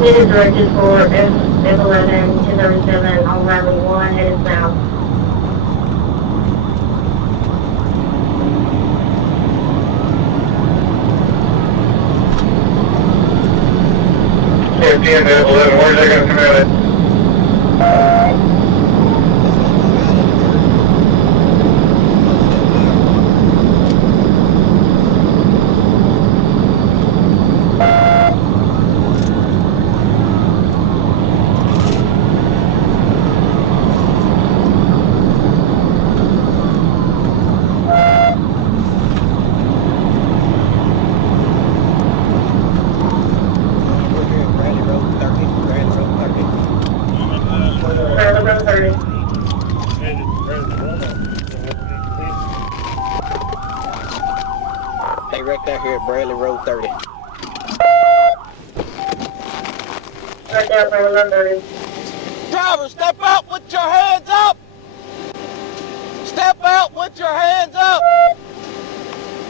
It is directed for F11 237 on runway 1 headed south. PM F11, where's that going to come out at? They wrecked out here at Bradley Road 30. Right there, Bradley Road 30. Driver, step out with your hands up! Step out with your hands up!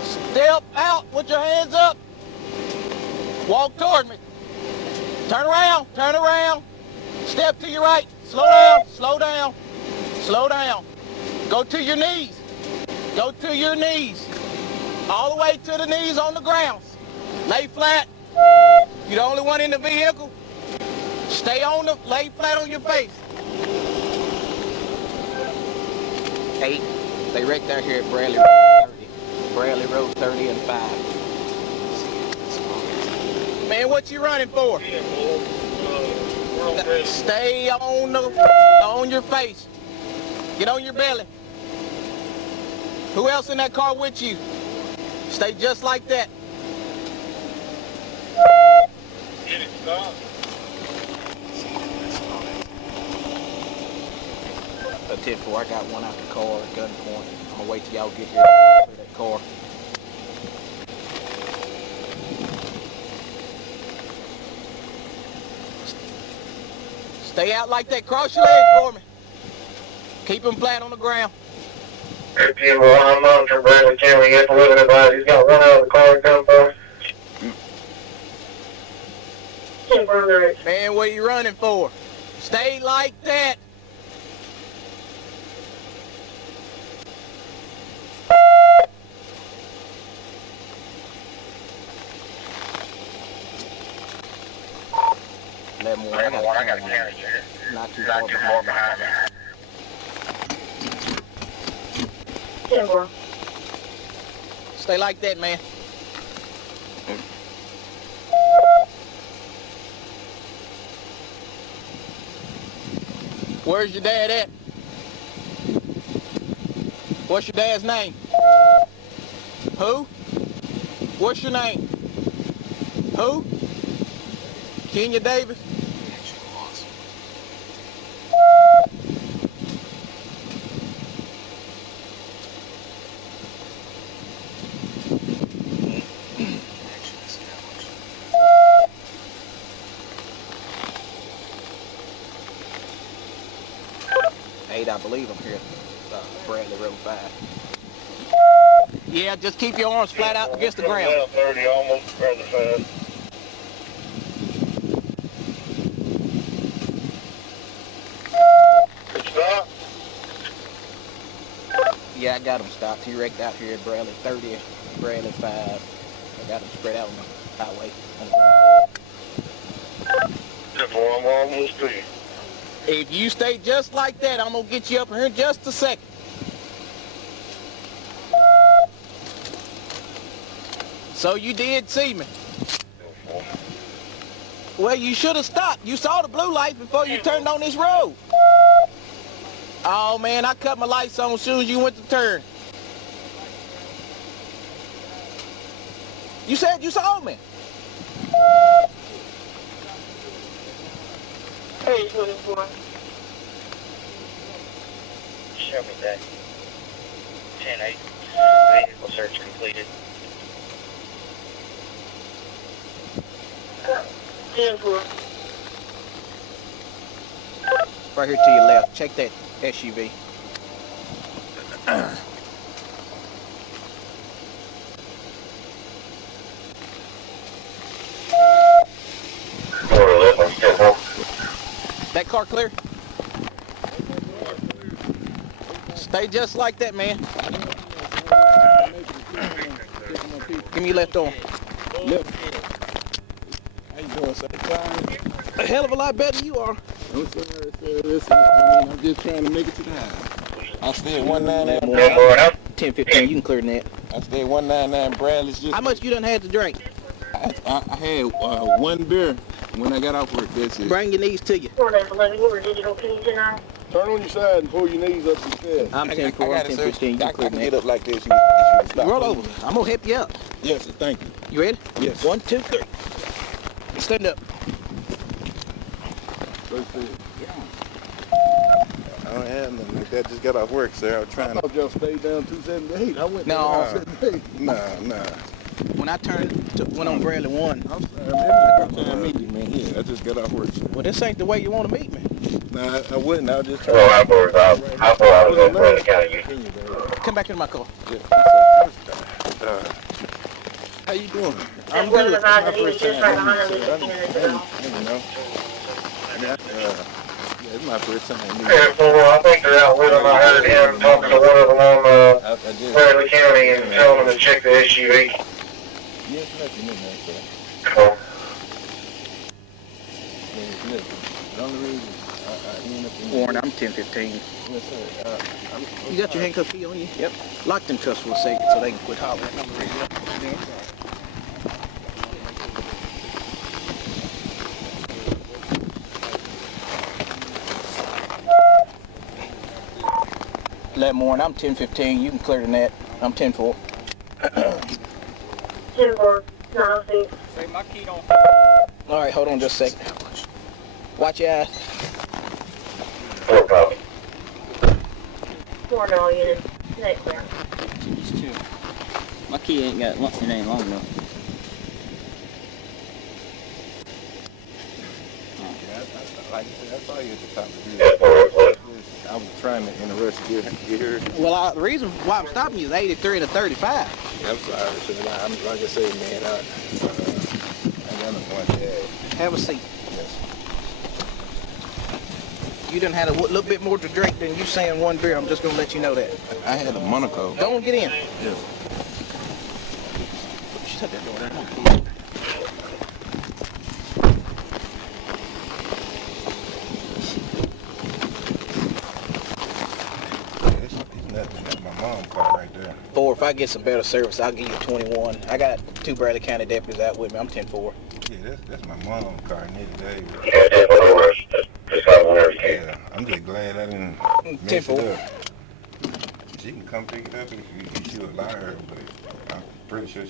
Step out with your hands up! Walk toward me. Turn around, turn around. Step to your right. Slow down, slow down, slow down. Go to your knees. Go to your knees. All the way to the knees on the ground. Lay flat. You're the only one in the vehicle. Stay on the, lay flat on your face. 8. They wrecked out here at Bradley Road 30. Bradley Road 30 and 5. Man, what you running for? Stay on your face. Get on your belly. Who else in that car with you? Stay just like that. Get it, stop. A 10-4, I got one out the car at gunpoint. I'm gonna wait till y'all get here to that car. Stay out like that. Cross your legs for me. Keep them flat on the ground. PM, I'm monitoring Bradley County, F11 advised he's got one out of the car at gunfire. Man, what are you running for? Stay like that. I got a carriage here. Not too far behind. 10-4. Stay like that, man. Where's your dad at? What's your dad's name? Who? What's your name? Who? Kenya Davis? I believe I'm here at Bradley Road 5. Yeah, just keep your arms flat out against the ground. 30, almost Bradley 5. Stop. Yeah, I got them stopped. He wrecked out here at Bradley 30, Bradley 5. I got them spread out on the highway. I'm almost to you. If you stay just like that, I'm going to get you up here in just a second. So you did see me. Well, you should have stopped. You saw the blue light before you turned on this road. Oh, man, I cut my lights on as soon as you went to turn. You said you saw me. Hey, 24. Show me that. 10-8. Vehicle search completed. 10-4. Right here to your left. Check that SUV. More or less. That car clear? Stay just like that, man. Give me your left arm. Left. How you doing, sir? A hell of a lot better than you are. I'm sorry, sir. Listen, I mean, I'm just trying to make it to the house. I stay at 199. 10-15, you can clear the net. I stay at 199 Bradley's. Just How much you done had to drink? I had one beer when I got off work. That's it. Bring your knees to you. 411, you were digital keys tonight. Turn on your side and pull your knees up to the stairs. I'm 10-4, I'm 10-15, you I clear can the get net. up like this. You stop. Roll over. I'm gonna help you up. Yes, sir, thank you. You ready? Yes. 1, 2, 3. Stand up. I don't have nothing like that. Just got off work, sir. I was trying to. I thought y'all stayed down 278. I went No. down 278. Nah. When I went on Bradley 1. I'm sorry, man. I'm trying to meet you, man. Yeah, I just got off work. Well, this ain't the way you want to meet me. Nah, I wouldn't. I was just Well, trying. how far I was in Brandon County. Come back into my car. How you doing? I'm Well, good. the vibe that he was just right behind him just a few minutes ago. You know. Yeah, it's my first time. Yeah, well, I think they're out with him. I heard him talking to one of them on I just. Bradley County and telling them to check the SUV. Yes, nothing in there, sir. Oh. There's nothing. The only reason I end up in Warren, I'm 10-15. Yes, sir. You got your handcuff key on you? Yep. Lock them trucks for a second so they can quit hollering on the radio. Let Warren, I'm 10-15. You can clear the net. I'm 10-4. 10-4, 906. Say my key don't. All right, hold on just a second. Watch your eyes. 4 copy. 4 no units. Next clear. My key ain't got it ain't long enough. Like I said, I saw you at the top of the Yeah, hill. 4 I was trying to in a rush to get here. Well, the reason why I'm stopping you is 83 and a 35. Yeah, I'm sorry, sir. I'm like I say, man. I got no point to add. Have a seat. Yes. You done had a little bit more to drink than you saying one beer. I'm just gonna let you know that. I had a Monaco. Don't get in. Yes. Shut that door. That's my mom's car right there. 4, if I get some better service, I'll give you 21. I got 2 Bradley County deputies out with me. I'm 10-4. Yeah, that's my mom's car, Nick Davis. Yeah, definitely worse. Just got whenever you can. Yeah, I'm just glad I didn't mess 10-4. it up. She can come pick it up if you a liar, but I'm pretty sure